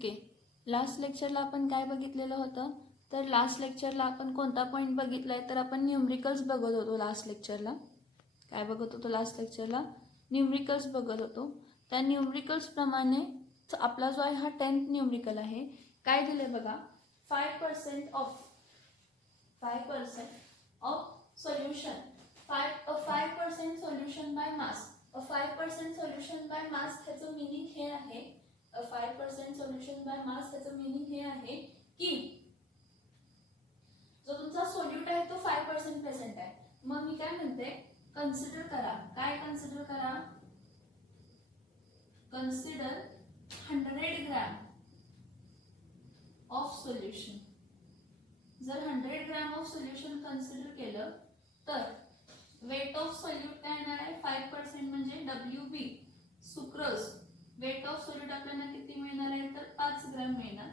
Okay, last लेक्चरला आपण काय बघितलेलं होतं? तर लास्ट लेक्चरला आपण कोणता पॉईंट बघितलाय? तर आपण न्यूमरिकल्स बघत होतो लास्ट लेक्चरला. काय बघत होतो लास्ट लेक्चरला? न्यूमरिकल्स बघत होतो. त्या न्यूमरिकल्सप्रमाणे आपला जो आहे हा 10th न्यूमरिकल आहे. काय दिले बघा, 5% of solution, 5% solution by mass. 5% solution by mass ह्याचं मिनिंग हे आहे, 5% सोल्युशन बाय मास ह्याचं मिनिंग हे आहे की जो तुमचा सोल्यूट आहे तो 5% प्रेझेंट आहे. मग मी काय म्हणते, कन्सिडर करा. काय कन्सिडर करा? Consider 100 gram of solution. जर 100 ग्रॅम ऑफ सोल्युशन कन्सिडर केलं तर वेट ऑफ सोल्यूट काय येणार आहे? 5% म्हणजे WB sucrose. Weight of solute आपल्याला किती मिळणार आहे? तर 5 ग्रॅम मिळणार.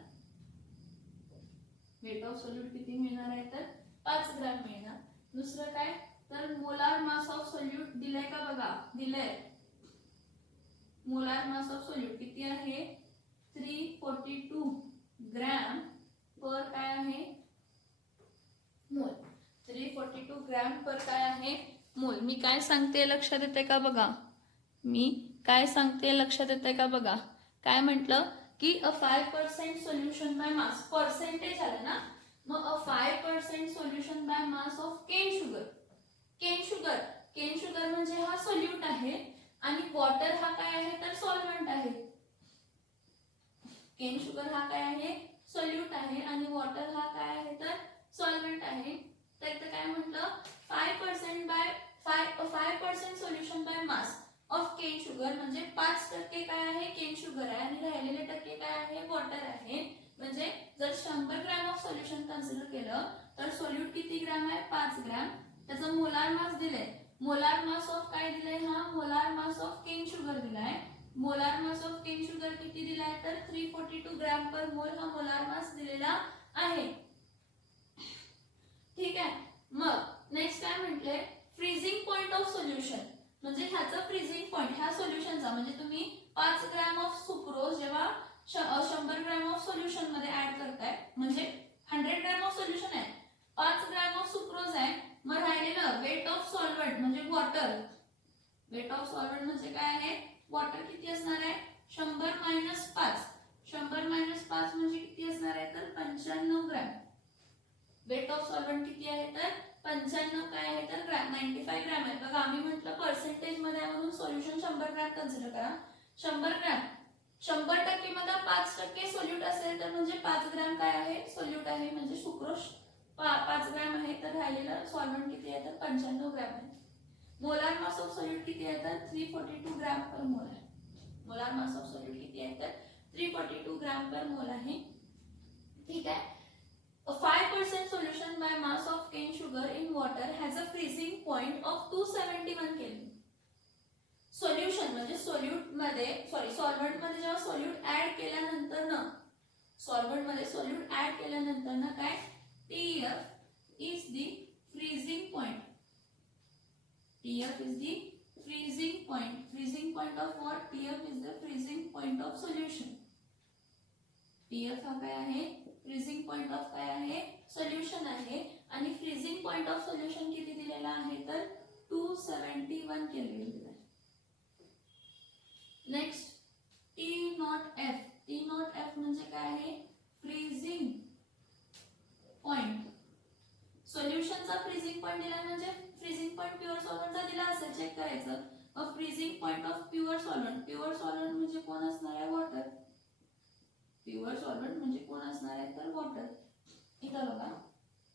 वेट ऑफ सोल्यूट किती मिळणार आहे? तर 5 ग्रॅम मिळणार. दुसरं काय? तर मोलार मास ऑफ सोल्यूट दिलंय का बघा? दिलंय. मोलार मास ऑफ सोल्यूट किती आहे? 342 ग्रॅम पर काय आहे? मोल. 342 ग्रॅम पर काय आहे? मोल. मी काय सांगते लक्षात येते का बघा? मी काय सांगते लक्षात येते का बघा? काय म्हटलं की अ 5% सोल्युशन बाय मास, पर्सेंटेज आलं ना, मग अ 5% solution by mass of cane sugar. Cane sugar म्हणजे हा सोल्यूट आहे आणि वॉटर हा काय आहे? तर सॉल्व्हंट आहे. केन शुगर हा काय आहे? सोल्यूट आहे आणि वॉटर हा काय आहे? तर सॉल्व्हंट आहे. तर इथे काय म्हटलं, 5% solution by mass of cane sugar म्हणजे 5% काय आहे? केन शुगर आहे आणि राहिलेले टक्के काय आहे? वॉटर आहे. म्हणजे जर 100 ग्रॅम ऑफ सोल्युशन कन्सिडर केलं तर सोल्यूट किती ग्रॅम आहे? 5 ग्रॅम. त्याचा मोलार मास दिलाय. मोलार मास ऑफ काय दिलाय? हा molar mass of cane sugar दिलाय. Molar mass of cane sugar किती दिलाय? तर 342 ग्रॅम पर मोल हा मोलार मास दिलेला आहे. ठीक आहे. मग नेक्स्ट काय म्हटले, फ्रीजिंग पॉइंट ऑफ सोल्युशन. म्हणजे ह्याचा फ्रीजिंग पॉइंट ह्या सोल्युशनचा, म्हणजे तुम्ही 5 ग्रॅम ऑफ सुक्रोज जेव्हा 100 ग्रॅम ऑफ सोल्युशन मध्ये ऍड करताय, म्हणजे 100 ग्रॅम ऑफ सोल्युशन आहे, 5 ग्रॅम ऑफ सुक्रोज आहे, मग राहिलेलं वेट ऑफ सॉल्व्हंट म्हणजे वॉटर. वेट ऑफ सॉल्व्हंट म्हणजे काय आहे? वॉटर किती असणार आहे? 100 - 5. 100 - 5 म्हणजे किती असणार आहे? तर 95 ग्रॅम. वेट ऑफ सॉल्व्हंट किती आहे? तर 95 काय आहे? तर ग्रॅम. 95 ग्रॅम आहे. बघा आम्ही म्हटलं पर्सेंटेज मध्ये आहे म्हणून सोल्युशन 100 ग्रॅम कन्सिडर करा. 100 ग्रॅम 100% मध्ये 5% सोल्यूट असेल तर म्हणजे 5 ग्रॅम काय आहे? सोल्यूट आहे. म्हणजे सुक्रोज 5 ग्रॅम आहे, तर राहिलेलं सॉल्व्हंट किती आहे? तर 95 ग्रॅम आहे. मोलार मास ऑफ सोल्यूट किती आहे? तर 342 ग्रॅम पर मोल आहे. मोलार मास ऑफ सोल्यूट किती आहे? तर 342 ग्रॅम पर मोल आहे. ठीक आहे. A 5% solution by mass of cane sugar in water has a freezing point of 271 Kelvin. Solution म्हणजे सोल्यूट मध्ये सॉल्व्हंट मध्ये जेव्हा सोल्यूट ऍड केल्यानंतर ना, सॉल्व्हंट मध्ये सोल्यूट ऍड केल्यानंतर ना काय, TF is the freezing point. TF is the freezing point. Freezing point of what? TF is the freezing point of solution. TF हा काय आहे? फ्रीजिंग पॉइंट ऑफ काय आहे? सोल्युशन आहे. आणि फ्रीजिंग पॉइंट ऑफ सोल्युशन किती दिलेला आहे? तर 271 केल्विन दिलाय. Next T0F. T0F म्हणजे काय आहे? Freezing point. सोल्युशनचा फ्रीजिंग पॉइंट दिला म्हणजे फ्रीजिंग पॉइंट प्युअर सॉल्व्हंटचा दिला असेल, चेक करायचं. A freezing point of pure solvent. Pure solvent म्हणजे कोण असणार आहे? वॉटर. प्युअर सॉल्व्हंट म्हणजे कोण असणार आहे? तर वॉटर. इथं बघा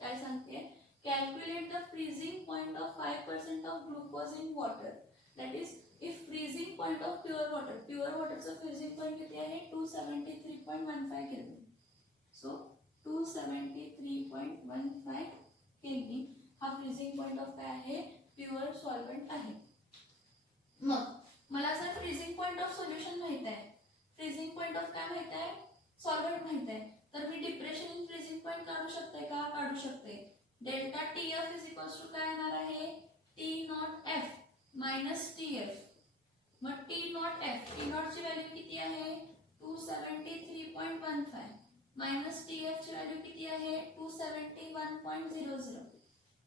काय सांगते, calculate the freezing point of 5% of glucose in water. That is if freezing point of pure water. Pure वॉटरचं फ्रीजिंग पॉइंट किती आहे? 273.15 केल्विन. सो 273.15 केल्विन हा फ्रीजिंग पॉइंट ऑफ काय आहे? प्युअर सॉल्व्हंट आहे. मग मला जर फ्रीजिंग पॉइंट ऑफ सोल्युशन माहित आहे, फ्रीजिंग पॉइंट ऑफ काय माहित आहे? सॉल्व्हंट माहित आहे, तर मी डिप्रेशन इन फ्रीजिंग पॉइंट काढू शकते का? काढू शकते. Delta TF is equals to काय येणार आहे? T0F minus TF. मग T0F ची व्हॅल्यू किती आहे? 273.15 मायनस TF ची व्हॅल्यू किती आहे 271.00.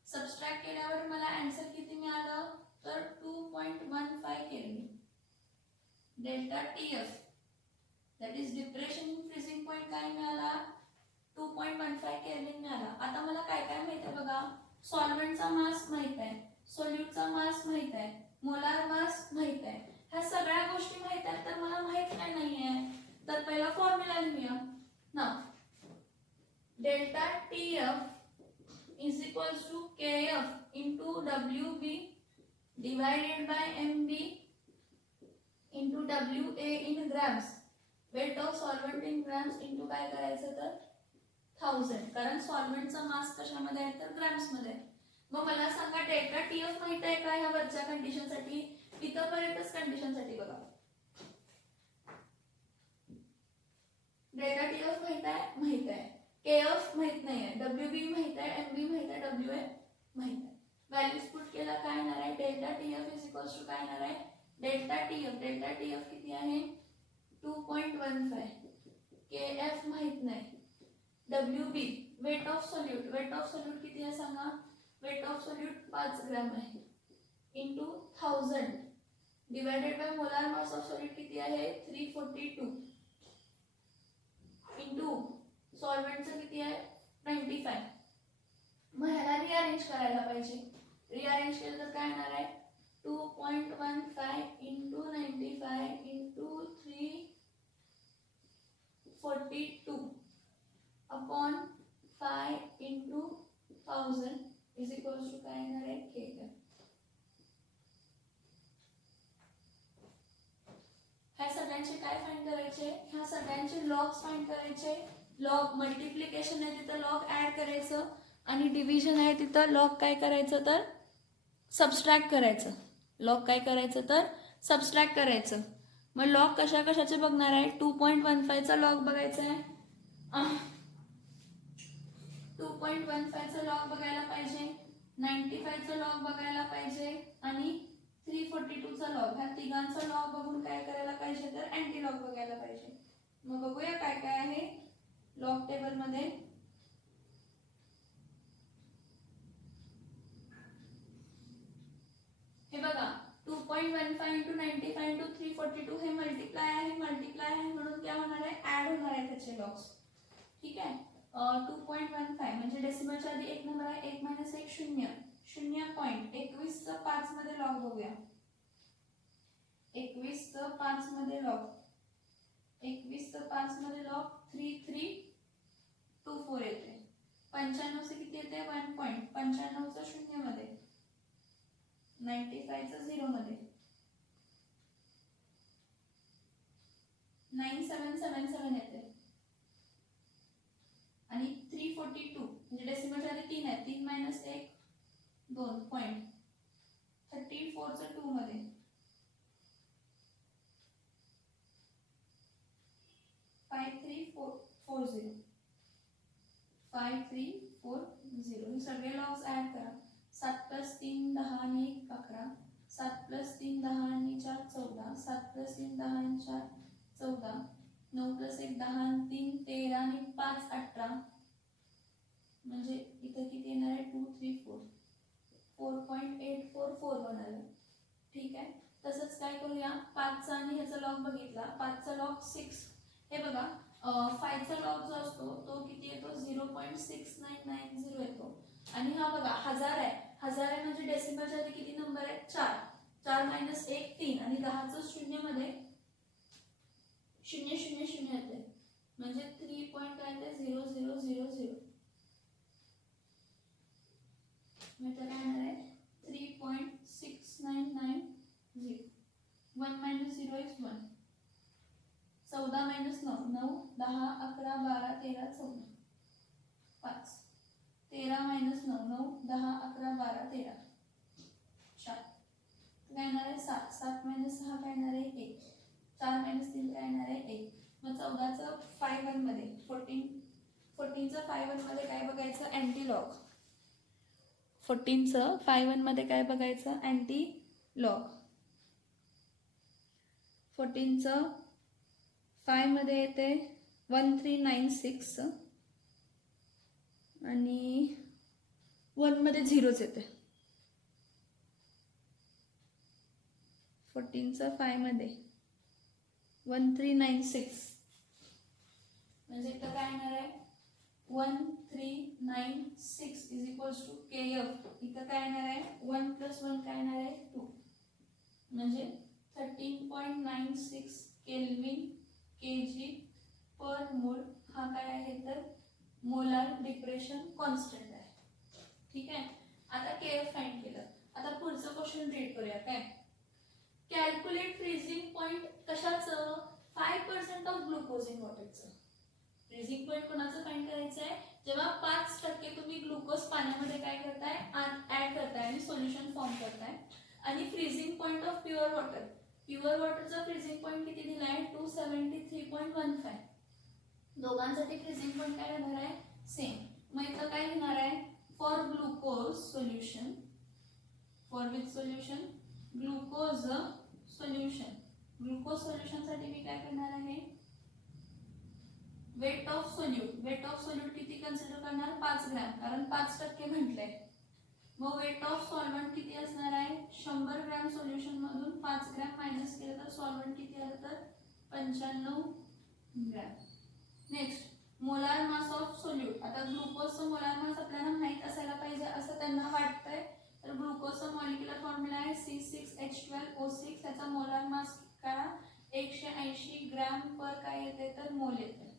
सबट्रॅक्ट केल्यावर मला आन्सर किती मिळालं तर 2.15 kelvin. Delta TF that is depression in freezing point काय मिळाला 2.15 केल्विन मिळाला. आता मला काय काय माहिती आहे बघा. सॉल्व्हेंटचा मास माहित आहे, सोल्यूटचा मास माहित आहे, मोलार मास माहित आहे. ह्या सगळ्या गोष्टी माहित आहेत तर मला माहित काय नाहीये तर पहिला फॉर्म्युला लिहूया ना. Delta TF is equals to KF into WB divided by MB into WA in grams. Weight of solvent in grams into काय करायचं तर 1000 कारण सॉल्व्हेंटचा मास कशामध्ये आहे तर ग्रॅम्स मध्ये. मग मला सांगा डेल्टा TF माहित आहे का ह्या वरच्या कंडिशन साठी. इथपर्यंतच कंडिशन साठी बघा. डेल्टा TF माहित आहे, KF माहित नाहीये, WB माहित आहे, MB माहित आहे, WA माहित आहे. व्हॅल्यूज पुट केला काय येणार आहे delta TF is equals to काय येणार आहे डेल्टा TF किती आहे 2.15. KF माहित नाही, WB वेट ऑफ सोल्यूट किती आहे सांगा. वेट ऑफ सोल्यूट 5 ग्रॅम आहे into 1000 divided by molar mass of solute किती आहे 342 इंटू सॉल्व्हेंटचं किती आहे 95. मग ह्याला रिअरेंज करायला पाहिजे. रिअरेंज केलं तर काय येणार आहे 2.15 into 95 into 342 upon 5 into 1000 is equals to काय येणार आहे KF. ह्या सगळ्यांचे काय फाइंड करायचे, ह्या सगळ्यांचे लॉग्स फाइंड करायचे. लॉग मल्टिप्लिकेशन आहे तिथं लॉग ऍड करायचं आणि डिव्हिजन आहे तिथं लॉग काय करायचं तर सबट्रॅक्ट करायचं. लॉग काय करायचं तर सबट्रॅक्ट करायचं. मग लॉग कशाचे बघणार आहे 2.15 चा लॉग बघायचा आहे. 2.15 चा लॉग बघायला पाहिजे, 95 चा लॉग बघायला पाहिजे आणि 342 चा लॉग. ह्या तिघांचा लॉग बघून काय करायला पाहिजे तर अँटी लॉग बघायला पाहिजे. मग बघूया काय काय आहे लॉग टेबल मध्ये. हे बघा 2.15 इंटू 95 इंटू 342 हे मल्टिप्लाय आहे म्हणून काय होणार आहे ऍड होणार आहे त्याचे लॉग्स. ठीक आहे. 2.15 म्हणजे डेसिमलच्या आधी एक नंबर आहे 1 - 1 0 0.21 चा 5 मध्ये लॉग बघूया. 21 चा 5 मध्ये लॉग 3324 येते. 95 चे किती येते 1.95 चा 0 मध्ये 95 चा 0 मध्ये 9777 येते आणि 342 म्हणजे डेसिमलच्या आधी 3 आहे 3 - 1 2 पॉइंट 34 चा 2 मध्ये 5340 हे सगळे लॉग्स ऍड करा. 7 + 3 10 आणि 1 11 7 + 3 10 आणि 4 14 7 + 3 10 आणि 4 14 9 + 1 10 आणि 3 13 आणि 5 18 म्हणजे इथं किती येणार आहे 2 3 4 4.844 होणार आहे. ठीक आहे. तसंच काय करूया 5 चा आणि ह्याचा लॉग बघितला 5 चा लॉग 6. हे बघा 5 चा लॉग जो असतो तो किती येतो 0.6990 येतो आणि हा बघा 1000 आहे म्हणजे डेसिमलच्या आधी किती नंबर आहे 4 4 - 1 3 आणि 10 चं 0 मध्ये 000 येते म्हणजे 3 पॉइंट काय येते 0000 म्हणजे काय येणार आहे 3.6990 1 - 0 is 1 14 - 9 9 10 11 12 13 14 5 13 - 9 9 10 11 12 13 4 काय येणार आहे 7 7 - 6 काय येणार आहे 1 4 - 3 काय येणार आहे 1. मग 14 चं 5 मध्ये 14 चं 5 मध्ये काय बघायचं अँटी लॉग. 14 चं 5 मध्ये काय बघायचं अँटी लॉग. 14 चं 5मध्ये येते 1396 आणि 1मध्ये 0च येते. 14चा 5मध्ये 1396 म्हणजे इथं काय येणार आहे 1396 इज इक्वल्स टू KF. इथं काय येणार आहे 1 + 1 काय येणार आहे 2 म्हणजे 13.96 केल्विन kg पर मोल. हा काय आहे तर मोलार डिप्रेशन कॉन्स्टंट आहे. ठीक आहे. आता KF फाइंड केलं. आता पुढचं क्वेश्चन रीड करूया. काय कॅल्क्युलेट फ्रीजिंग पॉइंट कशाचं 5% ऑफ ग्लुकोज इन वॉटरचं. फ्रीजिंग पॉइंट कोणाचं फाइंड करायचं आहे जेव्हा 5% तुम्ही ग्लुकोज पाण्यामध्ये काय करताय ऍड करताय आणि सोल्युशन फॉर्म करताय. आणि freezing point of pure water. Pure वॉटरचा फ्रीजिंग पॉइंट किती दिलाय 273.15. दोघांसाठी फ्रीजिंग पॉइंट काय राहणार आहे सेम. मग इथं काय लिहिणार आहे for glucose solution. For which solution glucose solution. Glucose solution साठी मी काय करणार आहे weight of solute. Weight of solute किती कन्सिडर करणार 5 ग्रॅम कारण 5% म्हटलंय. मग वेट ऑफ सॉल्व्हेंट किती असणार आहे 100 ग्रॅम सोल्युशन मधून 5 ग्रॅम मायनस केलं तर सॉल्व्हेंट किती आलं तर 95 gram. Next molar mass of solute. आता ग्लुकोजचं मोलार मास आपल्याला माहित असायला पाहिजे असं त्यांना वाटतंय. तर ग्लुकोजचा मॉलिक्युलर फॉर्म्युला आहे C6H12O6. त्याचा मोलार मास काय 180 ग्रॅम पर काय येते तर मोल येते.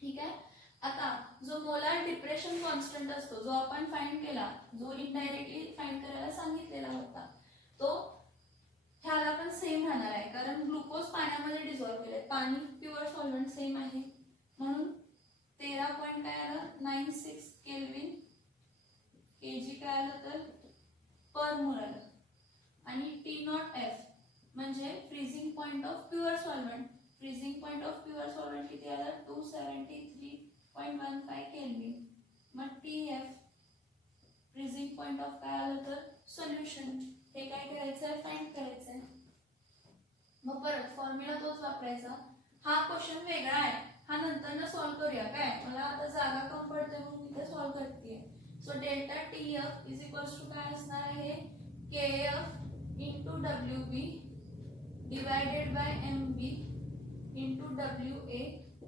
ठीक आहे. आता जो मोलार डिप्रेशन कॉन्स्टंट असतो जो आपण फाइंड केला जो इनडायरेक्टली फाइंड करायला सांगितलेला होता तो ह्याला पण सेम राहणार आहे कारण ग्लुकोज पाण्यामध्ये डिझॉल्व्ह केले. पाणी प्युअर सॉल्व्हेंट सेम आहे म्हणून 13.96 केल्विन kg काय आलं तर पर मोल आलं. आणि T0F म्हणजे freezing point of pure solvent. Freezing point of pure solvent किती आलं 273.15 केल्विन. मग TF फ्रीजिंग पॉइंट ऑफ काय आलं तर सोल्युशन. हे काय करायचं आहे फाइंड करायचं आहे. मग परत फॉर्म्युला तोच वापरायचा. हा क्वेश्चन वेगळा आहे हा नंतर सॉल्व्ह करूया. काय मला आता जागा कम पडते म्हणून मी ते सॉल्व्ह करते. So delta TF is equals to काय असणार आहे KF into WB divided by MB into WA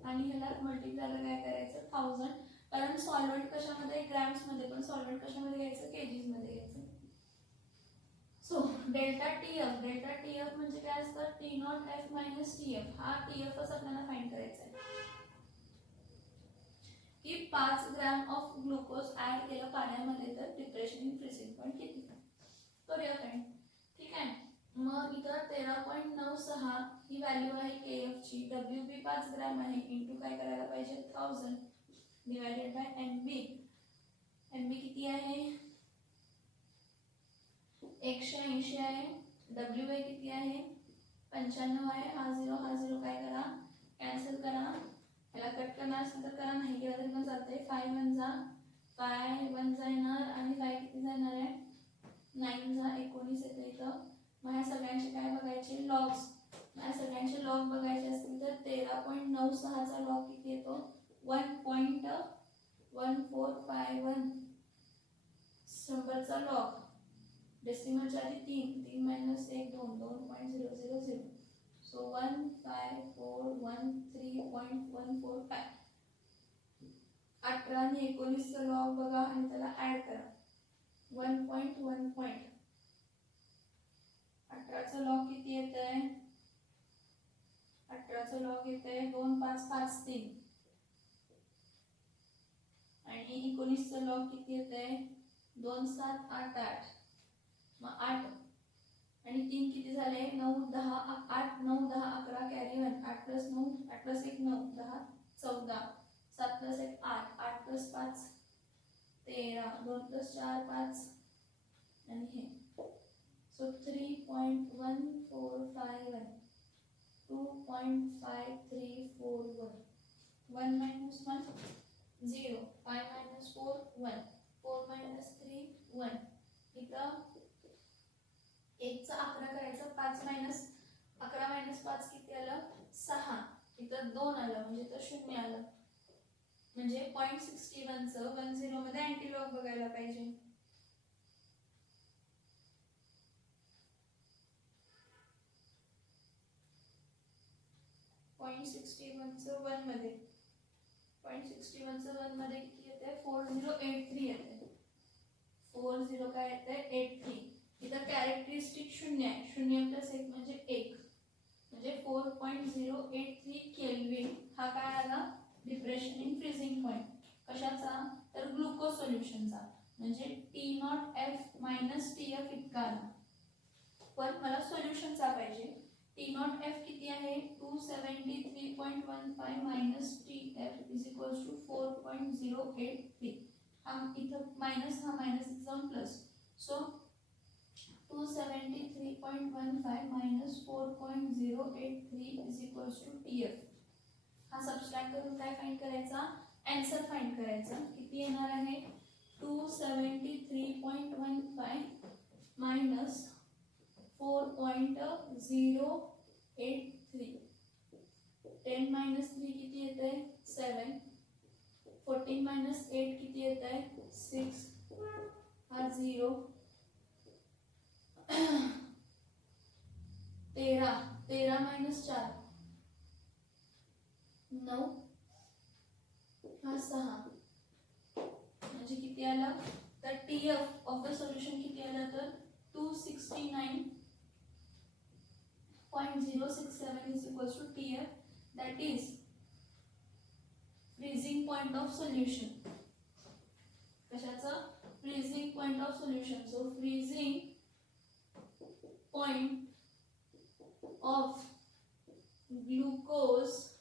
आणि ह्याला मल्टिप्लाय काय करायचं 1000 कारण सॉल्व्हेंट कशामध्ये ग्रॅम्स मध्ये पण सॉल्व्हेंट कशामध्ये घ्यायचं केजीज मध्ये घ्यायचं. सो डेल्टा TF म्हणजे काय असतं T0F मायनस TF. हा TFच आपल्याला फाइंड करायचा आहे की 5 ग्रॅम ऑफ ग्लुकोज ऍड केलं पाण्यामध्ये तर डिप्रेशन इन फ्रीजिंग पॉइंट किती करूया फ्रेंड. ठीक आहे. मग इथं 13.96 ही व्हॅल्यू आहे KF ची. WB 5 ग्रॅम आहे इंटू काय करायला पाहिजे 1000 डिवायडेड बाय MB. MB किती आहे 180 आहे. WA किती आहे 95 आहे. हा 0 काय करा कॅन्सल करा. याला कट करणार असेल तर करा नाही केला तरी पण चालतंय. 5 1 जा येणार आणि 5 किती जाणार आहे 9 जा 19 येते इथं. मग ह्या सगळ्यांचे काय बघायचे लॉग्स. ह्या सगळ्यांचे लॉग बघायचे असतील तर 13.96 चा लॉग किती येतो 1.1451. 100 चा लॉग डेसिमलच्या आधी 3 मायनस 1 2.000. सो 15413.145. 18 आणि 19 चा लॉग बघा आणि त्याला ऍड करा 1.1. 18 चा लॉग किती येतंय 18 चा लॉग येतंय 2553 आणि 19 चा लॉग किती येतंय 2788. मग 8 आणि 3 किती झाले 9 10 8 9 10 11 कॅरी 1 8 + 9 8 + 1 9 10 14 7 + 1 8 8 + 5 13 2 + 4 5 आणि हे. सो 3.1451 2.5341 1 - 1 0 5 - 4 1 4 - 3 1. इथं 1 चा 11 करायचा 5 - 11 - 5 किती आलं 6. इथं 2 आलं म्हणजे इथं 0 आलं, म्हणजे 0.61चं 10 मध्ये अँटीलॉग बघायला पाहिजे. 0.61चं 1 मध्ये 0.61चं 1 मध्ये किती येते? 4083 येते. 40 काय येते? 83. इथं कॅरेक्टरिस्टिक 0 आहे. 0 प्लस 1 म्हणजे 1, म्हणजे 4.083 केल्विन हा काय आला? Depression in freezing point. कशाचा? तर ग्लुकोज सोल्युशनचा, म्हणजे T0F मायनस TF इतका आला. पण मला सोल्युशनचा पाहिजे. T0F किती आहे? 273.15 minus TF is equals to 4.083. हा इथं मायनस, हा मायनस जाऊन plus, so 273.15 minus 4.083 is equals to TF. हा सबस्ट्रॅक्ट करून काय फाइंड करायचा? आन्सर फाइंड करायचा. किती येणार आहे? 273.15 मायनस 4.083. 10 मायनस 3 किती येते? 7. 14 मायनस 8 किती येते? 6. हा 0. 13 मायनस 4 9. हा 6, म्हणजे किती आला? तर TF ऑफ द सोल्युशन किती आला? तर 269.067 is equals to TF, that is freezing point of solution. कशाचं? freezing point of solution. So freezing point of glucose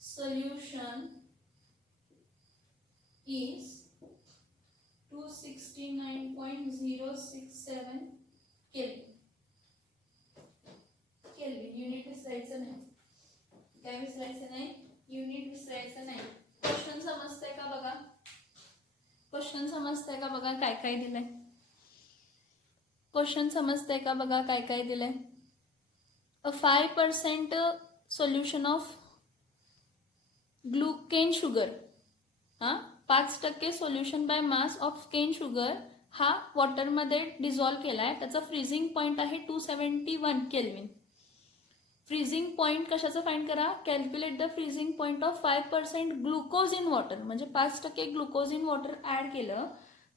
solution is 269.067 Kelvin. Unit विसरायचं नाही. काय विसरायचं नाही? युनिट विसरायचं नाही. क्वेश्चन समजतंय का बघा? क्वेश्चन समजतंय का बघा? काय काय दिलंय? क्वेश्चन समजतंय का बघा? काय काय दिलंय? A 5% solution of cane sugar, 5% solution by mass of cane sugar हा वॉटरमध्ये डिझॉल्व्ह केलाय. त्याचा फ्रीजिंग पॉईंट आहे 271 केल्विन. फ्रीजिंग पॉईंट कशाचं फाइंड करा? Calculate the freezing point of 5% glucose in water, म्हणजे 5% ग्लुकोज इन वॉटर ऍड केलं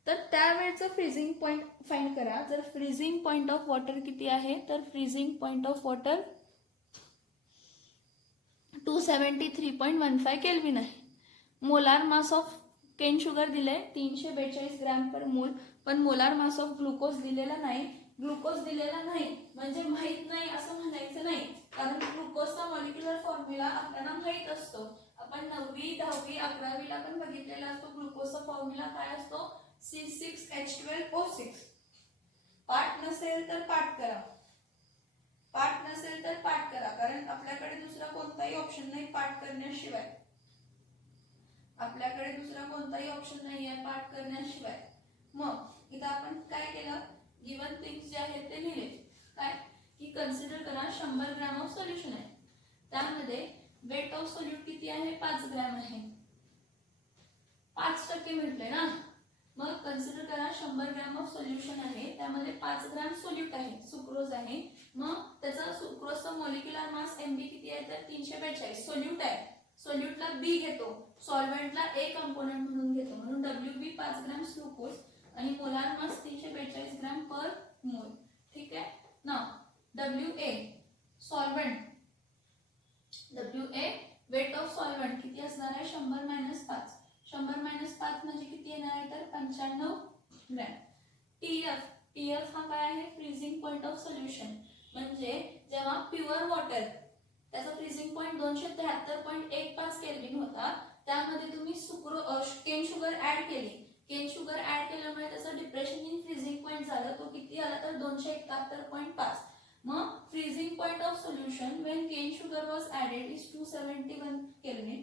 तर त्यावेळेचं फ्रीजिंग पॉईंट फाइंड करा. जर फ्रीजिंग पॉईंट ऑफ वॉटर किती आहे? तर freezing point of water 273.15 kelvin आहे. Molar mass of cane sugar दिले 342 ग्रॅम पर मोल, पण मोलार मास ऑफ ग्लुकोज दिलेला नाही. ग्लुकोज दिलेला नाही म्हणजे माहित नाही असं म्हणायचं नाही, कारण ग्लुकोजचा मॉलिक्युलर फॉर्म्युला आपल्याला माहित असतो. आपण 9वी 10वी 11वीला पण बघितलेला असतो. ग्लुकोजचा फॉर्म्युला काय असतो? C6H12O6. पाठ नसेल तर पाठ करा, पाठ नसेल तर पाठ करा, कारण आपल्याकडे दुसरा कोणताही ऑप्शन नाही पाठ करण्याशिवाय. आपल्याकडे दुसरा कोणताही ऑप्शन नाही आहे पाठ करण्याशिवाय. मग इथं आपण काय केलं? गिवन थिंग्स जे आहेत ते लिहिले. काय की कन्सिडर करा 100 ग्रॅम ऑफ सोल्युशन आहे. त्यामध्ये वेट ऑफ सोल्यूट किती आहे? 5 ग्रॅम आहे. 5% म्हटले ना. मग कन्सिडर करा 100 ग्रॅम ऑफ सोल्युशन आहे, त्यामध्ये 5 ग्रॅम सोल्यूट आहे, सुक्रोज आहे. मग त्याचा सुक्रोजचा मॉलिक्युलर मास MB किती आहे? तर 342. सोल्यूट आहे, सोल्यूटला B घेतो, सॉल्व्हेंटला A कंपोनेंट म्हणून घेतो, म्हणून WB 5 ग्रॅम ग्लुकोज आणि molar mass 342 gram per mole. ठीक आहे ना. WA solvent, WA weight of solvent किती असणार आहे? 100 मायनस 5. 100 मायनस 5 म्हणजे किती येणार आहे? तर 95 ग्रॅम. TF हा काय आहे? फ्रीजिंग पॉइंट ऑफ सोल्युशन, म्हणजे जेव्हा प्युअर वॉटर त्याचा फ्रीजिंग पॉइंट 273.15 केल्विन होता, त्यामध्ये तुम्ही केन शुगर ऍड केली. केन शुगर ऍड केल्यामुळे त्याचा डिप्रेशन इन फ्रीजिंग पॉइंट झाला. तो किती आला? तर 271.5. मग freezing point of solution when cane sugar was added is 271 kelvin.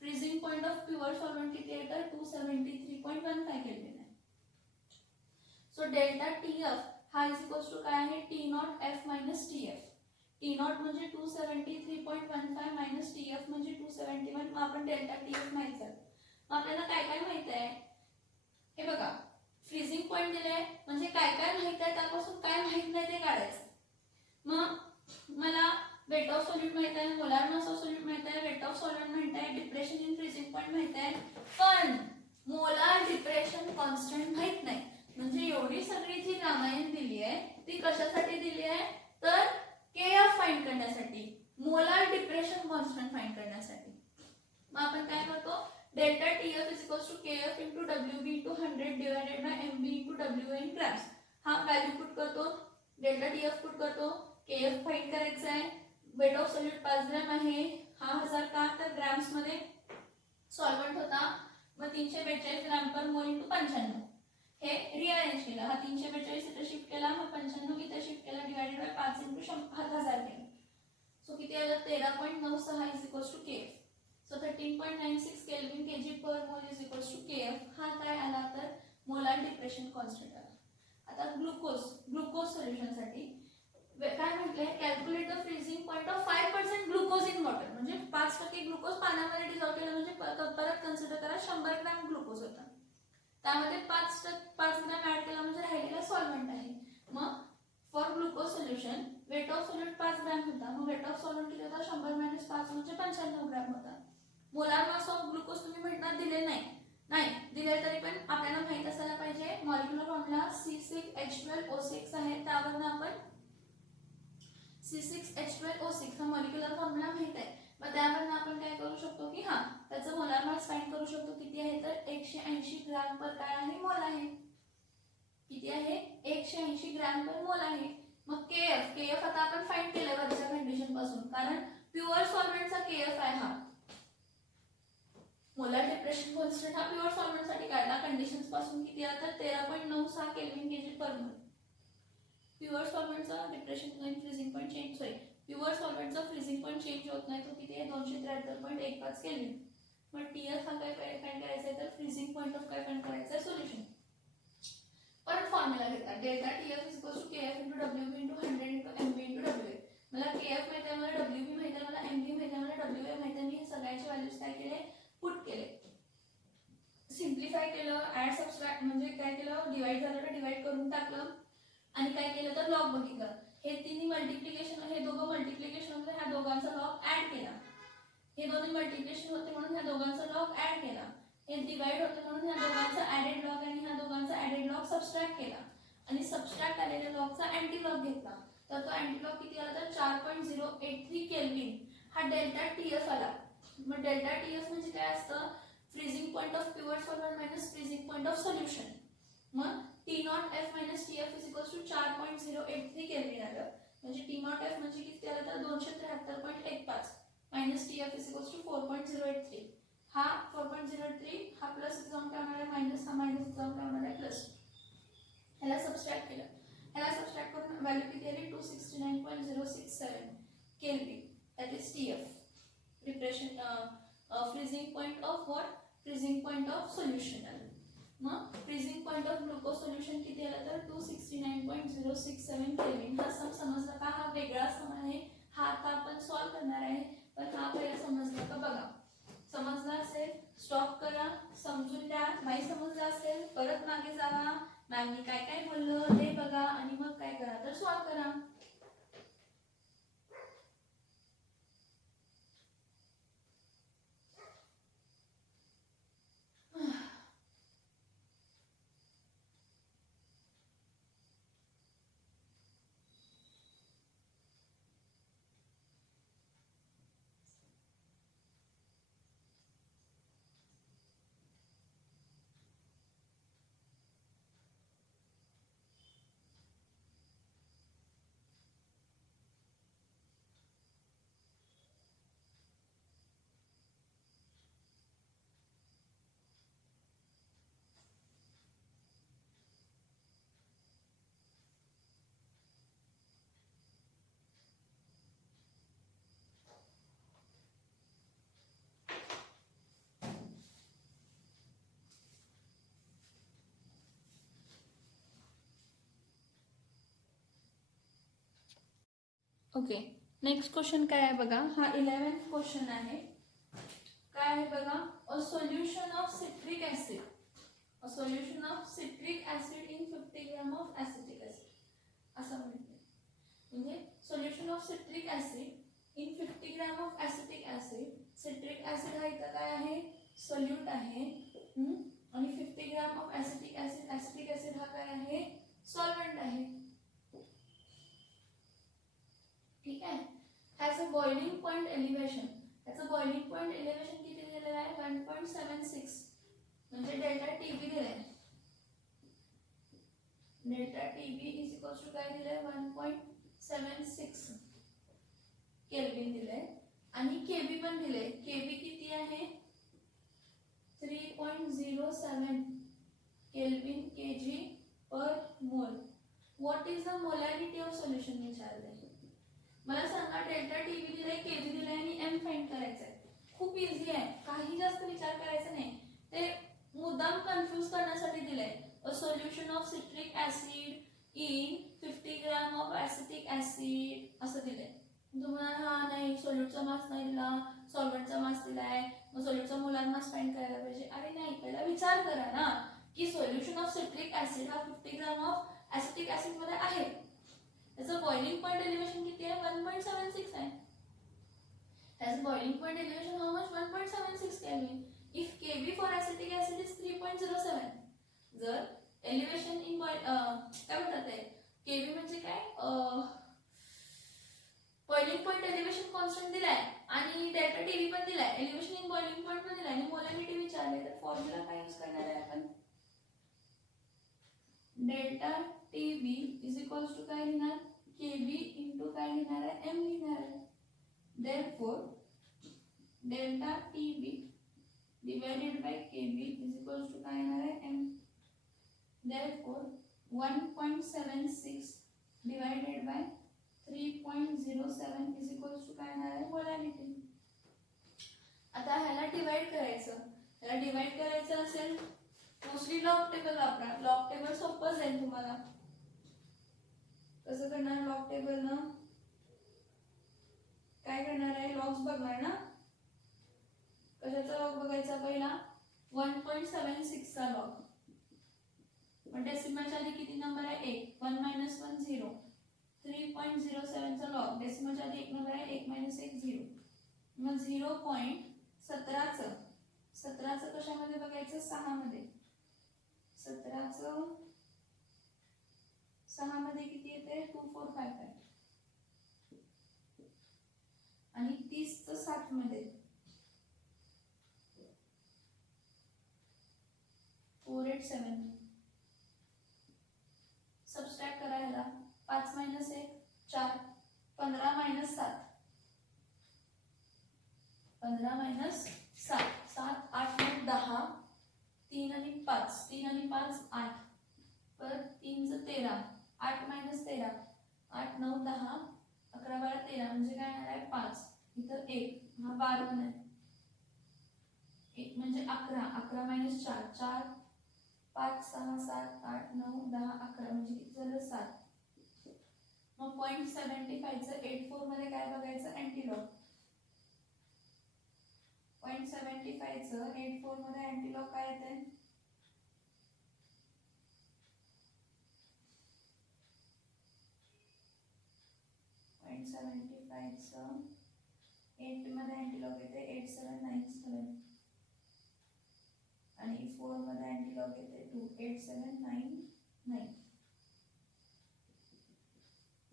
Freezing point of pure solvent किती आहे? तर 273.15 केल्विन आहे. सो डेल्टा TF हा इज इक्वल्स टू काय आहे? T0F minus TF. T not म्हणजे 273.15 मायनस टी एफ म्हणजे 271. मग आपण डेल्टा टी एफ माहित आहे. मग आपल्याला काय काय माहित आहे हे बघा. फ्रीजिंग पॉईंट दिलाय म्हणजे काय काय माहित आहे त्यापासून काय माहित नाही ते काढायचं. मग मला वेट ऑफ सॉल्यूट माहित आहे, मोलार मास ऑफ सॉल्यूट माहित आहे, वेट ऑफ सॉल्यूट माहित आहे, डिप्रेशन इन फ्रीजिंग पॉईंट माहित आहे, पण मोलार डिप्रेशन कॉन्स्टंट माहित नाही. म्हणजे एवढी सगळी जी रामायण दिली आहे ती कशासाठी दिली आहे तर केएफ फाइंड करण्यासाठी, मोलार डिप्रेशन कॉन्स्टंट फाइंड करण्यासाठी. मग आपण काय करतो delta TF is equals to KF into WB into 100 divided by MB into W in grams. हा व्हॅल्यू पुट करतो, डेल्टा टीएफ पुट करतो, केएफ फाइंड करायचा आहे. वेट ऑफ सॉल्यूट 5 ग्रॅम आहे. हा 1000 का तर ग्रॅम्स मध्ये सॉल्व्हंट होता. मग 342 ग्रॅम पर मोल इंटू 95 हे रिअरेंज केलं. हा 342 इथे शिफ्ट केला, हा 95 इथे शिफ्ट केला, डिवाइडेड बाय 5 इंटू 1000 केलं. सो किती आलं 13.96 is equals to KF. So 13.96 kelvin KG per mole is equals to KF. हा काय आला तर मोलार डिप्रेशन कॉन्स्टंट आला. आता ग्लुकोज सोल्युशनसाठी काय म्हटलंय calculate the freezing point of 5% glucose in water. म्हणजे 5% ग्लुकोज पाण्यामध्ये डिझॉल्व केलं म्हणजे परत कन्सिडर करा 100 ग्रॅम ग्लुकोज होता, त्यामध्ये 5 ग्रॅम ऍड केला म्हणजे राहिलेला सॉल्व्हंट आहे. मग for glucose solution weight of solvent 5 gram होता. मग वेट ऑफ सॉल्व्हंट किती होता 100 मायनस 5 म्हणजे 95 ग्रॅम होता. मोलार मास ऑफ ग्लुकोज तुम्ही म्हणणार दिले नाही दिले तरी पण आपल्याला माहित असायला पाहिजे. मॉलिक्युलर फॉर्म्युला C6H12O6 आहे, त्यावरून आपण C6H12O6 हा मॉलिक्युलर फॉर्म्युला माहित आहे. मग त्यावरून आपण काय करू शकतो की हा त्याचं मोलार मास फाइंड करू शकतो. किती आहे तर 180 ग्रॅम पर काय आहे मोल आहे. किती आहे 180 ग्रॅम पर मोल आहे. मग केएफ आता आपण फाइंड केलं वरच्या कंडिशन पासून, कारण प्युअर सॉल्व्हेंटचा केएफ आहे हा. मोलार डिप्रेशन कॉन्स्टंट हा प्युअर सॉल्व्हेंट साठी काढला कंडिशन्स पासून. किती आला तर 13.96 kelvin KG per mole. Pure सॉल्व्हेंटचा depression in freezing point change pure सॉल्व्हेंटचा फ्रीजिंग पॉइंट चेंज होत नाही, तो किती आहे 273.15 केल्विन. मग टीएफ हा काय फाइंड करायचा आहे तर फ्रीजिंग पॉइंट ऑफ काय फाइंड करायचा आहे सोल्युशन. परत फॉर्म्युला घेतला delta TF is equals to KF into WB into 100 into MB into WA. मला केएफ माहिती आहे, मला डब्ल्यूबी माहिती आहे, मला एमबी माहिती आहे, मला डब्ल्यूए माहिती आहे. मी सगळ्यांचे व्हॅल्यूज काय केले पुट केले, सिम्प्लिफाय केलं, ऍड सबट्रॅक्ट म्हणजे काय केलं डिवाइड झालं तर डिवाइड करून टाकलं आणि काय केलं तर लॉग बघितलं. हे तिन्ही मल्टिप्लिकेशन हे दोघं मल्टिप्लिकेशन होते, ह्या दोघांचा लॉग ऍड केला. हे दोन्ही मल्टिप्लिकेशन होते म्हणून ह्या दोघांचा लॉग ऍड केला. हे डिवाइड होते म्हणून ह्या दोघांचा ऍडेड लॉग आणि ह्या दोघांचा ऍडेड लॉग सबट्रॅक्ट केला आणि सबट्रॅक्ट आलेल्या लॉगचा अँटी लॉग घेतला. तर तो अँटी लॉग किती आला तर 4.083 केल्विन. हा डेल्टा टीएफ आला. मग डेल्टा टीएफ म्हणजे काय असतं freezing point of pure solvent minus freezing point of solution. मग T not F minus T F is equals to 4.083 kelvin आलं. म्हणजे टी नॉट एफ म्हणजे किती आलं तर 273.15 minus T F is equals to 4.083. हा 4.083 हा प्लस एक्झाम काय होणार आहे मायनस, हा मायनस एक्झाम काय होणार आहे प्लस. ह्याला सबट्रॅक्ट केलं, ह्याला सबट्रॅक्ट करून व्हॅल्यू किती आली 269.067 kelvin. That is TF depression freezing point of what freezing point of solution आलं. मग freezing point of glucose solution किती आलं तर 269.067 केल्विन. हा सम समजला का? हा वेगळा सम आहे, हा आता आपण सॉल्व करणार आहे. पण हा पहिला समजला का बघा. समजला असेल स्टॉप करा, समजून द्या. नाही समजलं असेल परत मागे जावा, मॅमनी काय काय बोललं ते बघा आणि मग काय करा तर सॉल्व करा. ओके नेक्स्ट क्वेश्चन काय आहे बघा, हा 11th क्वेश्चन आहे. काय आहे बघा, a solution of citric acid, a solution of citric acid in 50 gram of acetic acid असं म्हणते. म्हणजे solution of citric acid in 50 gram of acetic acid. Citric acid हा इथं काय आहे, सोल्यूट आहे, आणि 50 gram of acetic acid, acetic acid हा काय आहे, सॉल्व्हेंट आहे. ठीक आहे. Has a boiling point elevation, त्याचं बॉइलिंग पॉइंट एलिव्हेशन किती दिलेलं आहे, 1.76, म्हणजे डेल्टा टीबी दिलाय. Delta TB is equals to काय दिलंय, 1.76 केल्विन दिलंय. आणि केबी पण दिलंय. केबी किती आहे, 3.07 kelvin KG per mole. What is the molarity of solution विचारलंय. मला सांगा, डेल्टा टीबी दिलाय, केबी दिलाय आणि एम फाइंड करायचं आहे. खूप इझी आहे, काही जास्त विचार करायचा नाही. ते मुद्दाम कन्फ्यूज करण्यासाठी दिलंय. A solution of citric acid in 50 gram of acetic acid असं दिलंय. तुम्हाला हा नाही, सोल्यूटचा मास नाही दिला, सॉल्व्हेंटचा मास दिलाय, मग सोल्यूटचा मोलार मास फाइंड करायला पाहिजे. अरे नाही, पहिला विचार करा ना की सोल्युशन ऑफ सिट्रिक ऍसिड हा 50 ग्रॅम ऑफ ऍसिटिक ऍसिड मध्ये आहे. त्याचं बॉइलिंग पॉइंट एलिव्हेशन किती आहे, 1.76 आहे. Has boiling point elevation how much, 1.76 Kelvin. If Kb for acetic acid is 3.07. जर elevation in काय म्हणतात ते, Kb म्हणजे काय, बॉइलिंग पॉइंट एलिव्हेशन कॉन्स्टंट दिलाय आणि डेल्टा टीबी पण दिलाय, एलिव्हेशन इन बॉइलिंग पॉइंट पण दिलाय आणि मोलॅरिटी विचारले, तर फॉर्म्युला काय यूज करणार आहे आपण, delta TB is equals to काय लिहिणार, केबी इंटू काय लिहिणार आहे, एम लिहिणार आहे. Therefore, delta TB divided by KB is equals to काय येणार आहे, M. Therefore, 1.76 divided by 3.07 is equals to काय येणार आहे, मोलॅरिटी. आता ह्याला डिवाइड करायचं, ह्याला डिवाइड करायचं असेल मोस्टली लॉग टेबल वापरा. लॉग टेबल सोपं जाईल तुम्हाला. कसं करणार लॉग टेबल ना, काय करणार आहे, लॉग्स बघणार ना. कशाचा लॉग बघायचा पहिला, 1.76 चा लॉग. पण डेसिमलच्या आधी किती नंबर आहे, 1, 1 - 1 0. 3.07 चा लॉग, डेसिमलच्या आधी एक नंबर आहे, 1 - 1 0. मग 0.17 17 कशामध्ये बघायचं, 6 मध्ये. 17 6 मध्ये किती येते, 2455. आणि 30 7 मध्ये 487. सबस्ट्रॅक्ट करा ह्याला, 5 - 1 4, 15 - 7, 15 - 7, 7 8 9 10, 3 आणि 5, 3 आणि 5 8, परत 3 13, 8 - 13, 8 9 10, 11 12 13, म्हणजे काय येणार आहे, 5. इथं 1, हा 12 आहे, 1 म्हणजे 11, 11 - 4 4, 5 6 7 8 9 10 11, म्हणजे किती झालं, 7. मग 0.75 चं 84 मध्ये काय बघायचं, अँटीलॉग. 0.75 चं 84 मध्ये अँटीलॉग काय येते, 0.75 चं 8 मध्ये अँटीलॉग येते 8797 आणि 4 मध्ये अँटीलॉग येते 28799.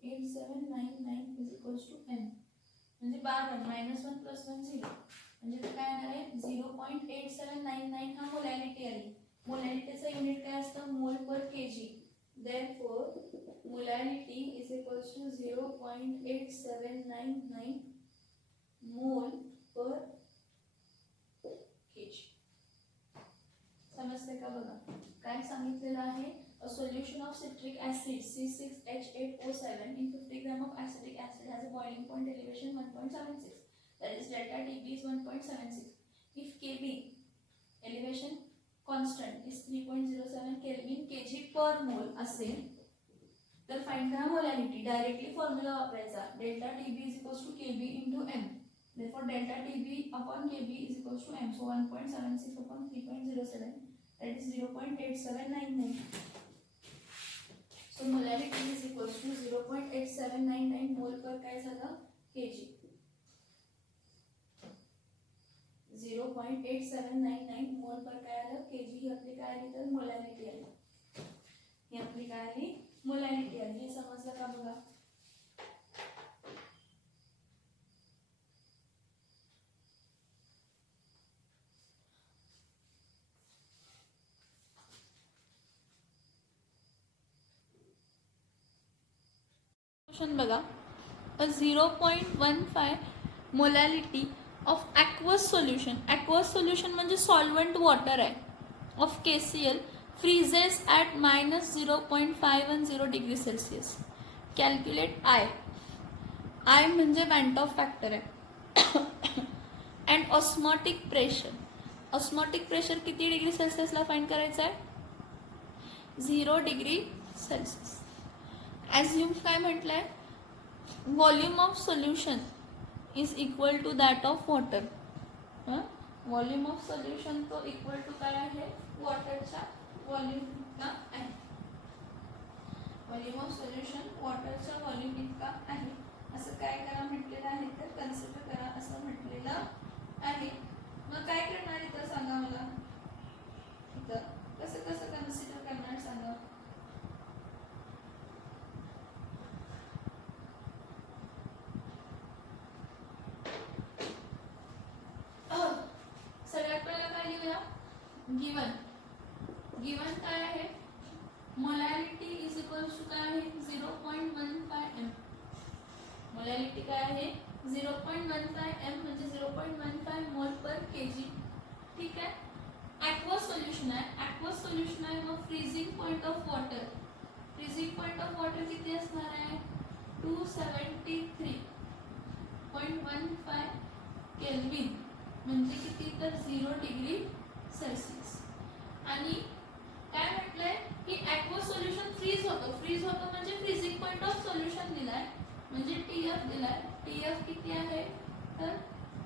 8799 इज इक्वल्स टू m, म्हणजे 12 -1 + 1 0, म्हणजे ते काय येणार आहे, 0.8799 हा मोलॅरिटी आली. मोलॅरिटीचं युनिट काय असतं, मोल per KG. Therefore, molarity is equals to 0.8799 मोल पर केजी. समजते का बघा, काय सांगितलेलं आहे, a solution of citric acid C6H8O7 in 50 gram of acetic acid has a boiling point elevation 1.76, that is delta TB is 1.76. If Kb elevation constant is 3.07 Kelvin kg per mole असेल, तर find करा molarity. Molarity directly formula वापरायचा delta TB is equals to KB into M therefore delta TB upon KB is equals to M so 1.76 upon 3.07 that is 0.8799 so molarity is equals to 0.8799 mole per काय झालं kg 0.8799 मोल पर काय आलं kg ही आपली काय आली तर मोलॅरिटी आली ही आपली काय आली मोलॅरिटी आली हे समजलं का बघा बघा a 0.15 molality of aqueous solution म्हणजे सॉल्व्हेंट वॉटर आहे of KCl freezes at -0.510 degree Celsius calculate I म्हणजे वॅन्टॉफ फॅक्टर आहे अँड ऑस्मॉटिक प्रेशर किती डिग्री सेल्सिअसला फाइंड करायचं आहे 0 डिग्री सेल्सिअस ॲज्युम काय म्हटलंय volume of solution is equal to that of water volume of solution तो इक्वल टू काय आहे वॉटरच्या व्हॉल्यूमला आहे व्हॉल्यूम ऑफ सोल्युशन वॉटरच्या व्हॉल्यूम इतका आहे असं काय करा म्हटलेलं आहे तर कन्सिडर करा असं म्हटलेलं आहे मग काय करणार इथं सांगा मला इथं कसं कसं कन्सिडर करणार सांगा गिवन काय आहे मोलॅरिटी इज इक्वल्स टू काय आहे 0.15 m मोलॅरिटी काय आहे 0.15 m म्हणजे 0.15 मोल पर kg ठीक आहे ॲक्वस सोल्युशन आहे मग फ्रीजिंग पॉइंट ऑफ वॉटर किती असणार आहे 273.15 केल्विन म्हणजे किती तर 0 डिग्री सेल्सिअस आणि काय म्हटलंय की ॲक्वस सोल्युशन फ्रीज होतं म्हणजे फ्रीजिंग पॉइंट ऑफ सोल्युशन दिलाय म्हणजे TF दिलाय TF किती आहे तर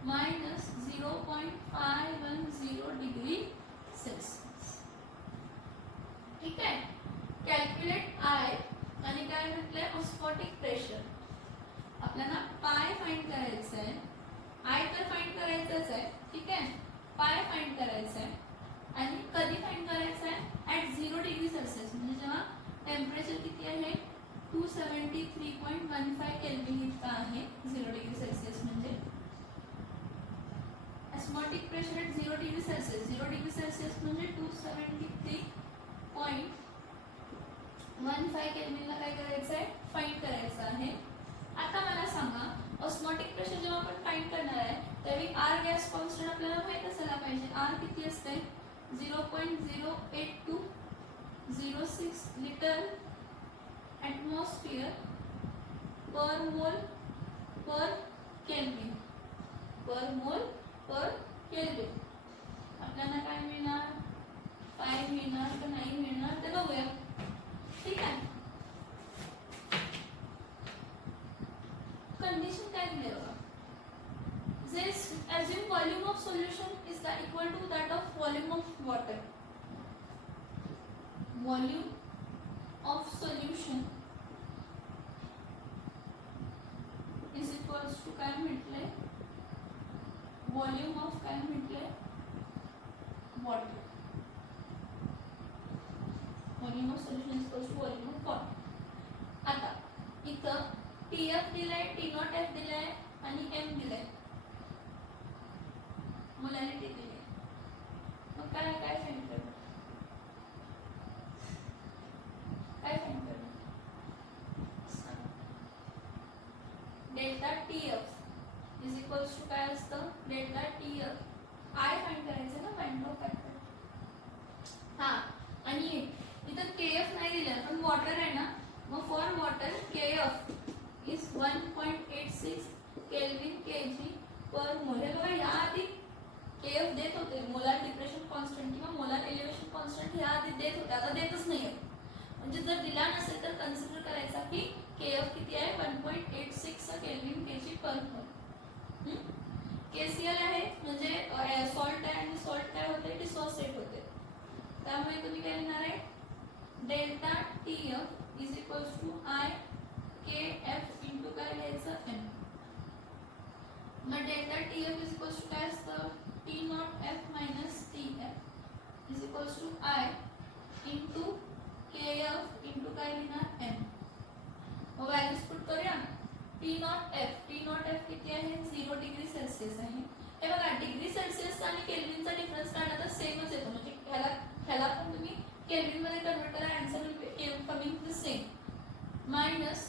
-0.510 डिग्री सेल्सिअस ठीक आहे कॅल्क्युलेट I आणि काय म्हटलंय ऑस्मॉटिक प्रेशर आपल्याला पाय फाइंड करायचं आहे I तर फाइंड करायचंच आहे ठीक आहे पाय फाइंड करायचं आहे आणि कधी फाइंड करायचं आहे ॲट 0 डिग्री सेल्सिअस म्हणजे जेव्हा टेम्परेचर किती आहे 273.15 केल्विन इतका आहे 0 डिग्री सेल्सिअस म्हणजे osmotic pressure at 0 degree celsius म्हणजे 273.15 केल्विनला काय करायचं आहे फाइंड करायचं आहे आता मला सांगा ऑस्मॉटिक प्रेशर जेव्हा आपण फाइंड करणार आहे त्यावेळी R गॅस कॉन्स्टंट आपल्याला माहित असायला पाहिजे R किती असते 0.08206 litre atmosphere per mole per Kelvin आपल्याला काय मिळणार 5 मिळणार का नाही मिळणार ते बघूया ठीक आहे कंडिशन काय दिली बघा this assume volume of solution is that equal to that of volume of water volume of solution is equals to काय म्हटले volume of काय म्हटले water volume of solution is equals to volume of water आता इथं TF दिलाय T0 F दिलाय आणि M दिलाय मोलॅरिटी दिली मग काय फाइंड करणार delta TF is equals to काय असतं डेल्टा TF I फाइंड करायचं ना वॅन्टॉफ फॅक्टर हा आणि इथं KF नाही दिलं पण वॉटर आहे ना मग for water KF is 1.86 kelvin kg पर मोल हे बघा याआधी KF देत होते मोलार डिप्रेशन कॉन्स्टंट किंवा मोलार एलिव्हेशन कॉन्स्टंट हे आधी देत होते आता देतच नाहीये म्हणजे जर दिला नसेल तर कन्सिडर करायचा की KF किती आहे 1.86 केल्विन केजी पर मोल. KCl आहे म्हणजे सॉल्ट आहे आणि सॉल्ट काय होते डिसोसिएट होते. त्यामुळे तुम्ही काय लिहिणार आहे delta TF is equals to I KF into काय लिहायचं M. मग delta TF is equals to काय असतं T naught F minus TF is equals to I into KF into काय लिहिणार M. मग व्हॅल्यूज पुट करूया. T नॉट F किती आहे 0 डिग्री सेल्सिअस आहे. हे बघा डिग्री सेल्सिअस आणि केल्विनचा डिफरन्स काढला तर सेमच येतो म्हणजे ह्याला पण तुम्ही केल्विन मध्ये कन्वर्ट करा answer will coming the same minus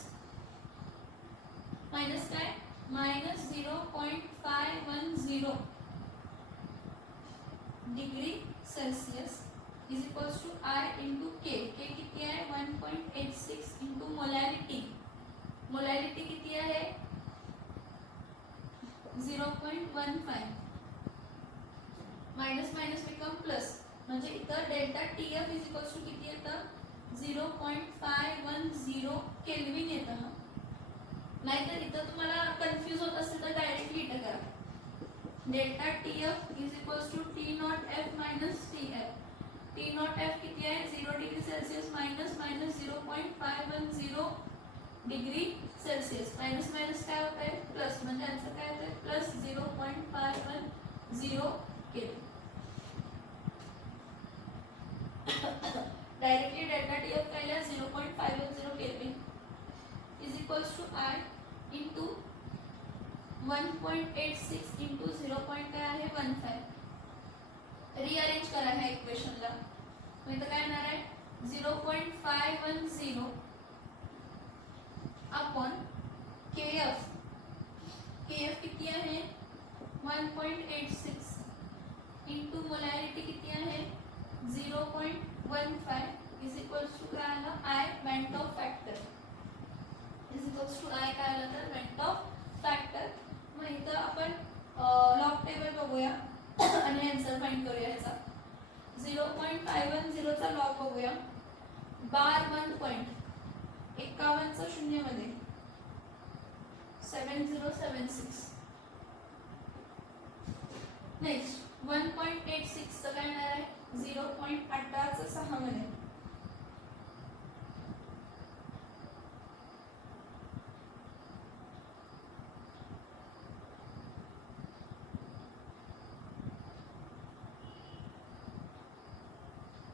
काय minus 0.510 degree celsius is equals to I into K. K किती आहे 1.86 इंटू मोलॅरिटी. मोलॅरिटी किती आहे 0.15. मायनस मायनस बिकम प्लस म्हणजे इथं delta TF is equals to किती येतं 0.510 केल्विन येतं. नाहीतर इथं तुम्हाला कन्फ्यूज होत असेल तर डायरेक्टली इथं करा. Delta TF is equals to T naught F minus TF. T naught F किती आहे 0 degree Celsius minus 0.510 degree Celsius minus minus काय होत आहे प्लस म्हणजे आन्सर काय होत आहे plus 0.510 kelvin. Directly delta TF काय लिहा 0.510 kelvin is equals to I into 1.86 into 0. काय आहे 15. रिअरेंज करा ह्या इक्वेशनला. मग इथं काय येणार आहे 0.510 अपॉन KF. KF किती आहे 1.86 इंटू मोलॅरिटी किती आहे 0.15 इज इक्वल्स टू काय आलं I van't Hoff factor is equals to I काय आलं तर वेंट ऑफ फॅक्टर. मग इथं आपण लॉग टेबल बघूया आणि आन्सर फाइंड करूया ह्याचा. 0.510 चा लॉग बघूया. बार 1.51 चा शून्य मध्ये 7076. नेक्स्ट 1.86 चा काय येणार आहे 0.18 चा 6 मध्ये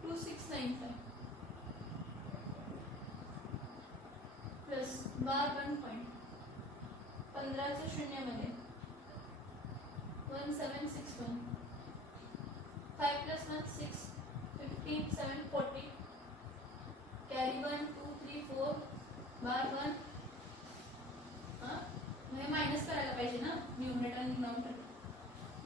2695 प्लस बार 1.15 च्या शून्य मध्ये 1761 5 प्लस 1 6 15 7 40 कॅरी 1 2 3 4 बार 1 म्हणजे मायनस करायला पाहिजे ना न्यूमरेटर आणि डिनॉमिनेटर.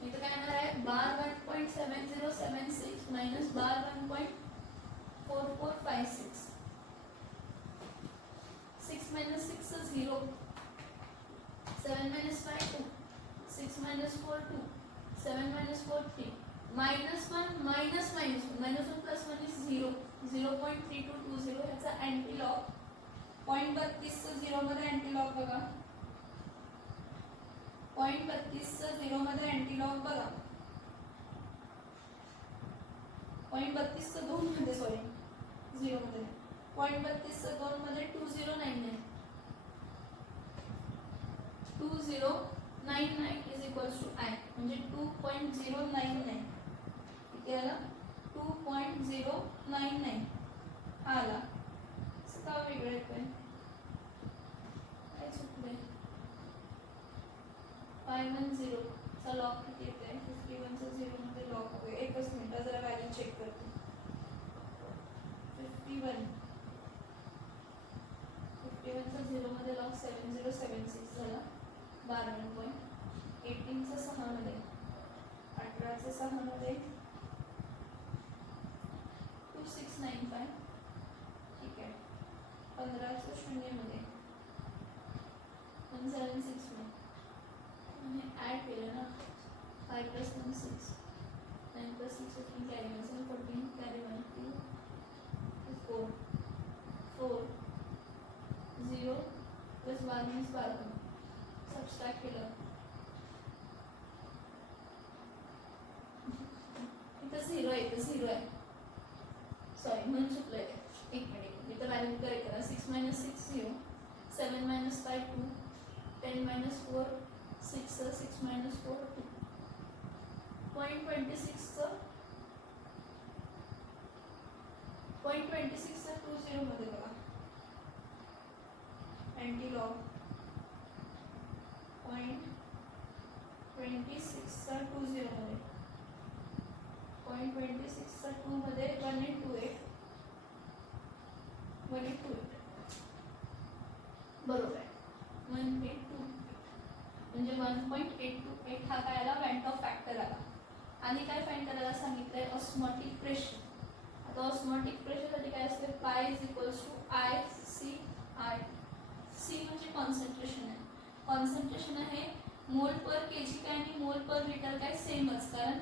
इथं काय येणार आहे बार 1.7076 minus bar 1.4456. 6 minus 6 is 0. 7 minus 5 2. 6 minus 4 2. 7 minus 4 3. Minus 1 minus minus 1. Minus 1 plus 1 is 0. 0.3220 ह्याचा अँटीलॉग 0.32 चं 0 मध्ये अँटीलॉग बघा. 0.32 चं 0 मध्ये अँटीलॉग बघा. 0.32 चं 2 मध्ये सॉरी 0 मध्ये 0.32 चं 2 मध्ये 2099. 2099 is equals to I म्हणजे 2.099 किती आला 2.099 आला. का वेगळं येतोय काय चुकलंय 510 चा लॉग किती येतोय 51 चा 0 मध्ये लॉग होतोय. एकच मिनिट जरा व्हॅल्यू चेक करते. 51 चा 0 मध्ये लॉग 7076 झाला. 12.18 चा 6 मध्ये 18 चा 6 मध्ये 2695 ठीक आहे. 15 चा 0 मध्ये 1761 आणि ऍड केलं ना 5 plus 1 6 9 plus 6 15 carry 1 7 14 carry 1 2 4 4 0 plus 12 - 12 subtract केलं, इथं 0 आहे, इथं 0 आहे, सॉरी म्हणून चुकलंय, एक मिनिट इथं व्हॅल्यू करेक्ट करा. 6 - 6 0, 7 - 5 2, 10 - 4 6, 6 - 4 2. 0.26 चं 20 मध्ये बघा, अँटी लॉग 0.26 चा 20 मध्ये, 0.26 चा 2 मध्ये 1828, 1828 बरोबर आहे. 1828 म्हणजे 1.828 हा काय आला, वॅन्ट ऑफ फॅक्टर आला. आणि काय फाइंड करायला सांगितलंय, ऑस्मोटिक प्रेशर. आता ऑस्मोटिक प्रेशरसाठी काय असते, pi is equals to I C I. C म्हणजे कॉन्सन्ट्रेशन आहे, कॉन्सन्ट्रेशन आहे, मोल पर केजी काय आणि मोल पर लिटर काय सेमच, कारण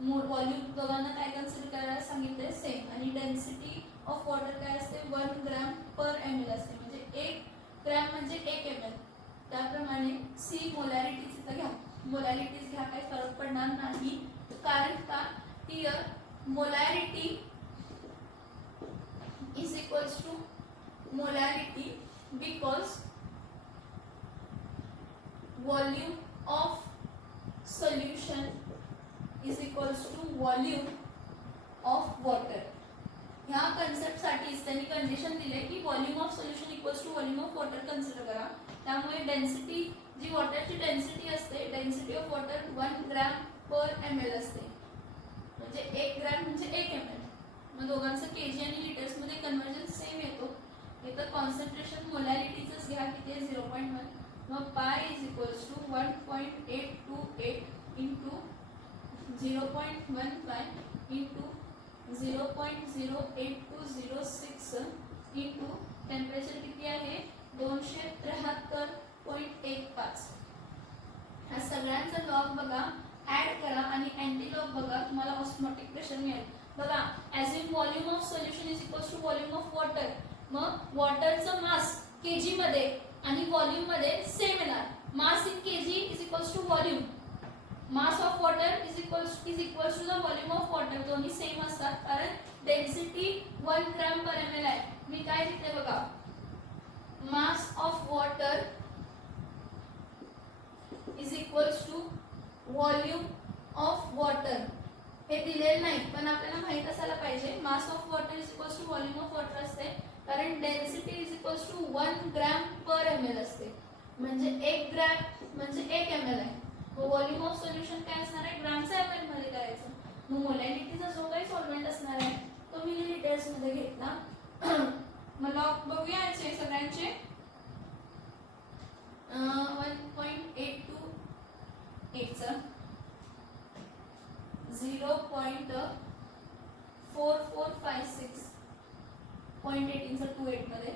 व्हॉल्यूम दोघांना काय कन्सिडर करायला सांगितलंय, सेम. आणि डेन्सिटी ऑफ वॉटर काय असते, 1 ग्रॅम पर ml असते, म्हणजे 1 ग्रॅम म्हणजे 1 ml. त्याप्रमाणे सी मोलॅरिटीज इथं घ्या, मोलॅरिटीज घ्या, काही फरक पडणार नाही, कारण का here molarity is equals to molarity because volume of solution is equals to volume of water. ह्या कन्सेप्ट साठी त्यांनी कंडिशन दिले की volume of solution equals to volume of water consider करा. त्यामुळे डेन्सिटी जी वॉटरची डेन्सिटी असते, density of water 1 gram per ml असते, म्हणजे 1 ग्रॅम म्हणजे 1 ml. मग दोघांचं केजी आणि लिटर्स मध्ये कन्वर्जन सेम येतो. इथं कॉन्सन्ट्रेशन मोलॅरिटीच घ्या, किती आहे 0.1. मग pi is equals to 1.828 into 0.15 into 0.08206 into temperature किती आहे 273.15. ह्या सगळ्यांचा लॉग बघा, ऍड करा आणि अँटी लॉग बघा, तुम्हाला ऑस्मोटिक प्रेशर मिळेल. बघा, as in volume of solution is equals to volume of water. मग वॉटरचं मास केजी मध्ये आणि व्हॉल्यूम मध्ये सेम येणार. Mass in KG is equals to volume, mass of water is equals to the volume of water. दोन्ही same असतात कारण density 1 gram per ml आहे. मी काय लिहिते बघा, mass of water is equals to volume of water. हे दिलेलं नाही पण आपल्याला माहित असायला पाहिजे. Mass of water is equals to volume of water असते, कारण density is equals to 1 gram per ml असते, म्हणजे 1 ग्रॅम म्हणजे 1 ml आहे. व्हॉल्यूम ऑफ सोल्युशन काय असणार आहे, ग्रामच्या ml मध्ये करायचं. मग मोलॅरिटीचा जो काही सॉल्व्हेंट असणार आहे तो मी लिटर्स मध्ये घेतला. मग लॉग बघूया याचे सगळ्यांचे. 1.828 चा 0.4456, 0.18 चा 28 मध्ये,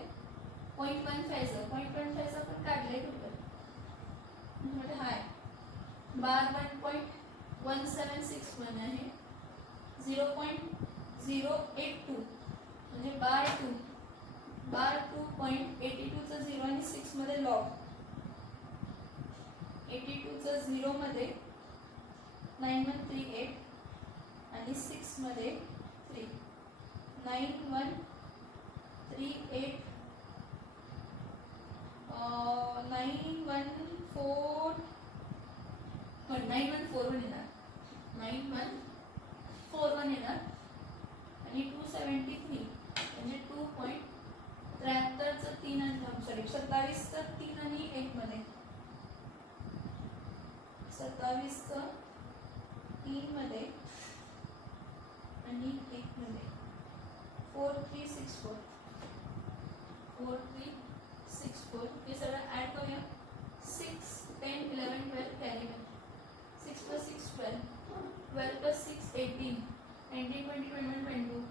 0.15 चा पण काढलंय टोटल म्हणजे हाय. बार 1.1761 आहे, 0.082 म्हणजे बार 2.82 चा 0 आणि 6 मध्ये लॉग, 82 चा 0 मध्ये 9138 आणि 6 मध्ये 3, 9138 914 येणार, 9141 येणार आणि 273 म्हणजे 2.73 चं 3 आणि 27 चं 3 आणि 1 मध्ये, 27 चं 3 मध्ये आणि 1 मध्ये 4364 हे सगळं ऍड करूया. 6 10 11 12 carry 6 plus 6 12, 12 plus 6 18, 19 20 21 22,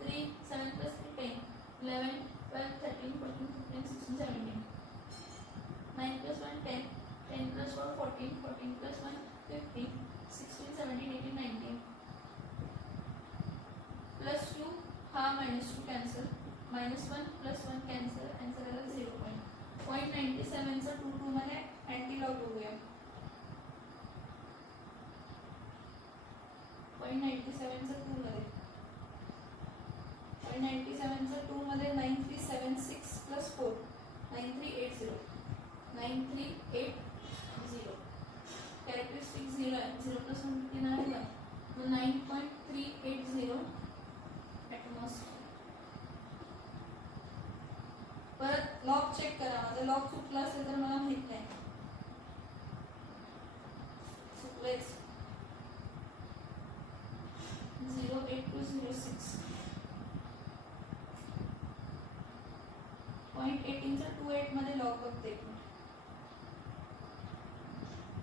3 7 plus 3 10, 11 12 13 14 15 16 17, 9 plus 1 10, 10 plus 4 14, 14 plus 1 15, 16 17 18 19, plus 2 हा minus 2 cancel, minus 1 plus 1 cancel, answer आला 0. मध्ये अँटी लॉग बघूया. 0.97 चा 2 मध्ये 0.97 चा 2 मध्ये 9376 प्लस 4 9380 9380 कॅरेक्टरिस्टिक 0 आहे. 0 प्लस 1 किती आहे 1. मग 9.380 ॲटमॉस्फिअर. परत लॉग चेक करा. माझा लॉग चुकला असेल तर मला माहित नाही. चुकलेच. 08206 0.18 चा 28 मध्ये लॉग बघते.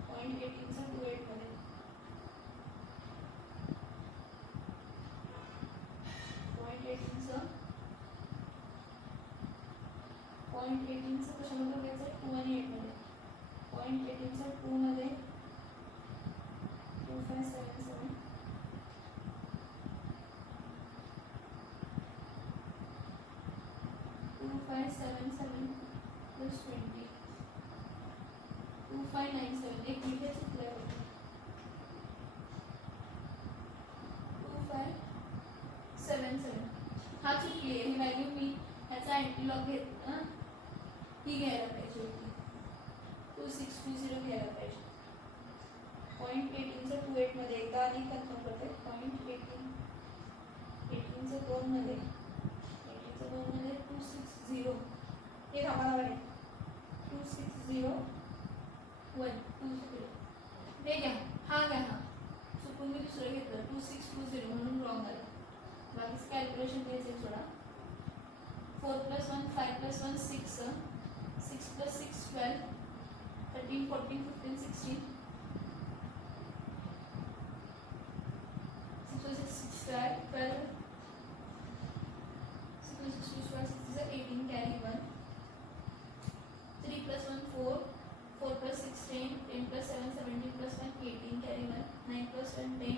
0.18 चा 28 मध्ये 0.18 चा 0.18 चा कशामध्ये बघायचं 2 आणि 8 मध्ये 0.18 चा 2 मध्ये 2577 2577 plus 20 2597 एक इथे चुकलंय 2577 हा चुकली आहे. ही व्हॅल्यू मी ह्याचा अँटीलॉग घेतला ही घ्यायला पाहिजे होती. 2620 घ्यायला पाहिजे. 0.18 चा 28 मध्ये एकदा आणि कन्फर्म करते. 0.18 चा 2 मध्ये 260 हे आम्हाला वाढेल 2601 20 हे घ्या. हा घ्या. हा चुकून मी दुसरं घेतलं 2620 म्हणून रॉंग आलं. बाकीचं कॅल्क्युलेशन द्यायचं सोडा. 4 + 1 5 + 1 6 6 + 6 12 13 14 15 16 6 + 6 12 12 18 carry 1 3 + 1 4 4 + 6 10 10 + 7 17 + 1 18 carry 1 9 + 1 10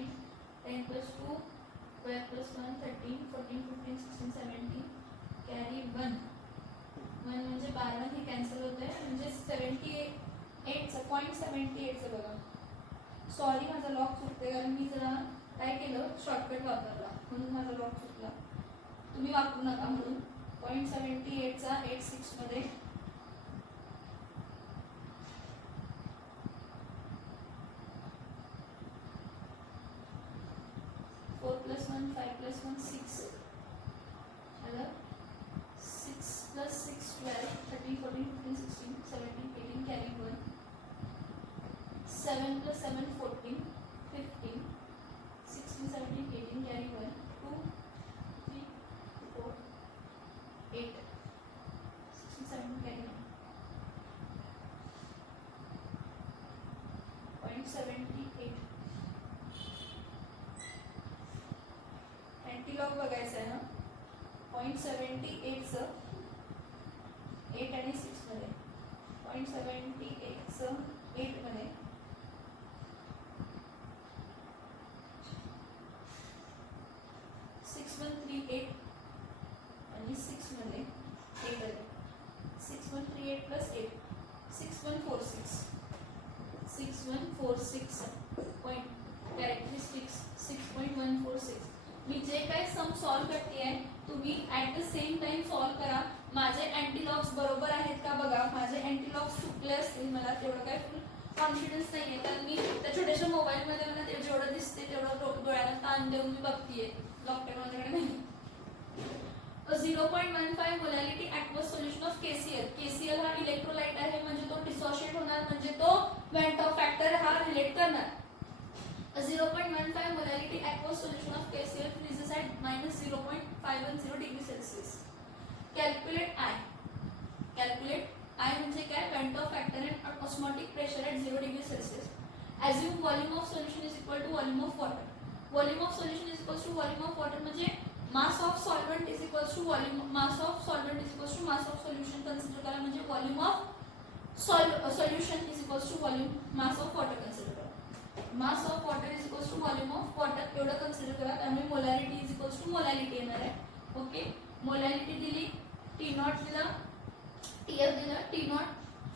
10 + 2 12 + 1 13 14 15 16 17 carry 1 म्हणजे 12 हे कॅन्सल होत आहे. म्हणजे 78 चा 0.78 चा बघा. सॉरी माझा लॉक चुकते कारण मी जरा काय केलं शॉर्टकट वापरला म्हणून माझा लॉक चुकला. तुम्ही वापरू नका म्हणून 0.78 चा 86 मध्ये 4 + 1 5 + 1 6 अलग 6 + 6 12 13 14 15 16 17 18 carry 1 7 + 7 14 15 16 17 18 carry 1 2 3 4 8 16 17 carry 1 0.78 अँटीलॉग बघायचं आहे ना. 0.78 चं 8 आणि 6 मध्ये 0.78 चं 8 मध्ये 6138 आणि 6 मध्ये 8 आले. 6138 + 8 6146 6146 पॉइंट कॅरेक्टरिस्टिक्स 6.146. मी जे काही सम सॉल्व करते आहे तुम्ही at the same time solve करा. माझे अँटीलॉग्स बरोबर आहेत का बघा. माझे अँटीलॉग्स चुकले असतील मला तेवढं काय फुल कॉन्फिडन्स नाही आहे कारण मी त्या छोट्याशा मोबाईलमध्ये मला ते जेवढं दिसते तेवढं डोळ्याला ताण देऊन मी बघतीये. डॉक्टर माझ्याकडे नाही. 0.15 molality ॲक्वस solution of KCl. KCl हा इलेक्ट्रोलाइट आहे म्हणजे तो डिसोशिएट होणार म्हणजे तो वेंट ऑफ फॅक्टर हा रिलेट करणार. 0.15 molality aqueous solution of KCl freezes at -0.510 degree Celsius. Calculate I. Calculate I म्हणजे काय went Hoff factor and osmotic pressure at 0 degree Celsius. Assume volume of solution is equal to volume of water. Volume of solution is equal to volume of water म्हणजे mass of solvent is equal to volume mass of solvent is equal to mass of solution consider करा म्हणजे volume of solution is equal to volume mass of water consider करा. mass of water is equal to volume of water एवढं consider करा. त्यामुळे molarity is equal to molality येणार आहे. Okay molality दिली T0 दिला TF दिला T0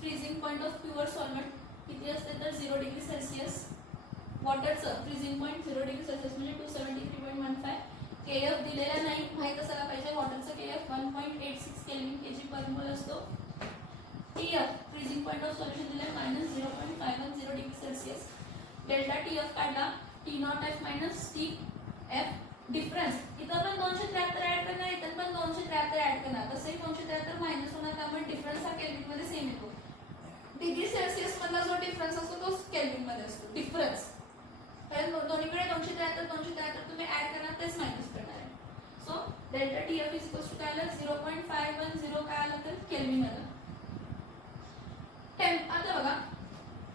freezing point of pure solvent किती असते तर 0 डिग्री सेल्सिअस. वॉटरचं फ्रीजिंग पॉईंट 0 डिग्री सेल्सिअस म्हणजे 273.15. केएफ दिलेला नाही, माहीत असायला पाहिजे. वॉटरचं KF 1.86 kelvin KG per mole असतो. TF freezing point of solution दिले -0.510 डिग्री सेल्सिअस. डेल्टा टीएफ काढला, T not F minus T F difference. इथं पण 273 ऍड करणार, इथं पण 273 ऍड करणार. तसंही 273 मायनस होणार, त्यामुळे डिफरन्स हा केल्विन मध्ये सेम येतो. डिग्री सेल्सिअस मधला जो डिफरन्स असतो तो केल्विन मध्ये असतो. डिफरन्स कारण दोन्हीकडे 273 तुम्ही ऍड करणार, तेच मायनस करणार आहे. So delta TF is equals to काय आलं 0.510 काय आलं तर केल्विन आलं. आता बघा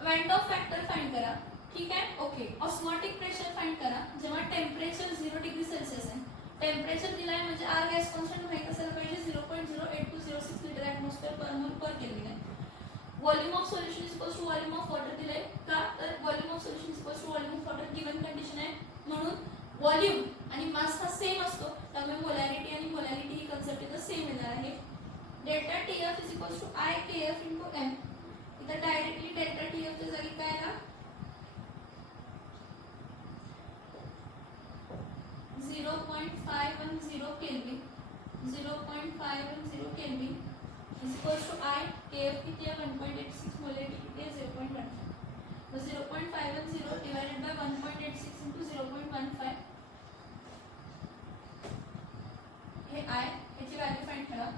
वॅन ऑफ फॅक्टर फाइंड करा. ठीक आहे, ओके. ऑस्मोटिक प्रेशर फाइंड करा जेव्हा टेम्परेचर 0 डिग्री सेल्सिअस आहे. टेम्परेचर दिलाय म्हणजे आर गॅस कॉन्स्टंट माहित असायला पाहिजे 0.08206 litre atmosphere per mole per kelvin आहे. Volume of solution is equals to volume of water दिले का तर volume of solution is equals to volume of water given condition आहे म्हणून व्हॉल्यूम आणि मास हा सेम असतो, त्यामुळे मोलॅरिटी आणि मोलॅरिटी ही कन्सेप्ट इथं सेम येणार आहे. Delta TF is equals to I KF into M. इथं डायरेक्टली डेल्टा टीएफ च्या जागी काय आला 0.510 kelvin. 0.510 kelvin is equals to I KF किती आहे 1.86 मोलॅरिटी किती आहे 0.15. तर 0.510 divided by 1.86 into 0.15 हे I याची व्हॅल्यू फाइंड करा.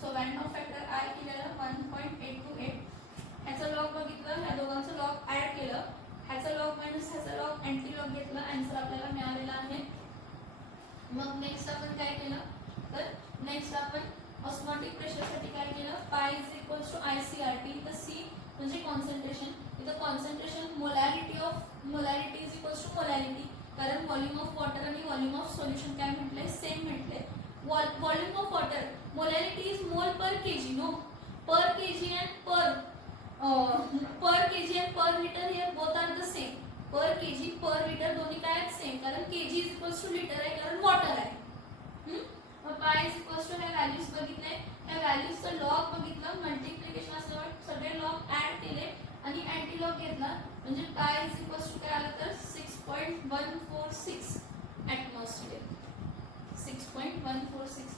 So van't Hoff factor I केलेलं 1.828. ह्याचा लॉग बघितलं, ह्या दोघांचं लॉग ऍड केलं, ह्याचा लॉग मायनस ह्याचा लॉग अँटी लॉग घेतलं, आन्सर आपल्याला मिळालेला आहे. मग नेक्स्ट आपण काय केलं तर नेक्स्ट आपण ऑस्मोटिक प्रेशर साठी काय केलं pi is equals to ICRT. तर C म्हणजे कॉन्सन्ट्रेशन. इथं concentration molarity is equals to molarity, कारण व्हॉल्यूम ऑफ वॉटर आणि व्हॉल्यूम ऑफ सोल्युशन काय म्हटलंय सेम म्हटलंय. Volume of water molarity is mole per KG, no per KG and per KG and per litre here both are the same. Per KG per litre दोन्ही काय आहेत same, कारण KG is equals to litre आहे कारण water आहे. मग pi is equals to ह्या values बघितले, ह्या व्हॅल्यूजचं लॉग बघितलं, मल्टिप्लिकेशन असल्यावर सगळे लॉग ऍड केले आणि अँटी लॉग घेतला म्हणजे पाय इज इक्वल्स टू काय आलं तर 6.146 ॲटमॉस्फियर. 6.146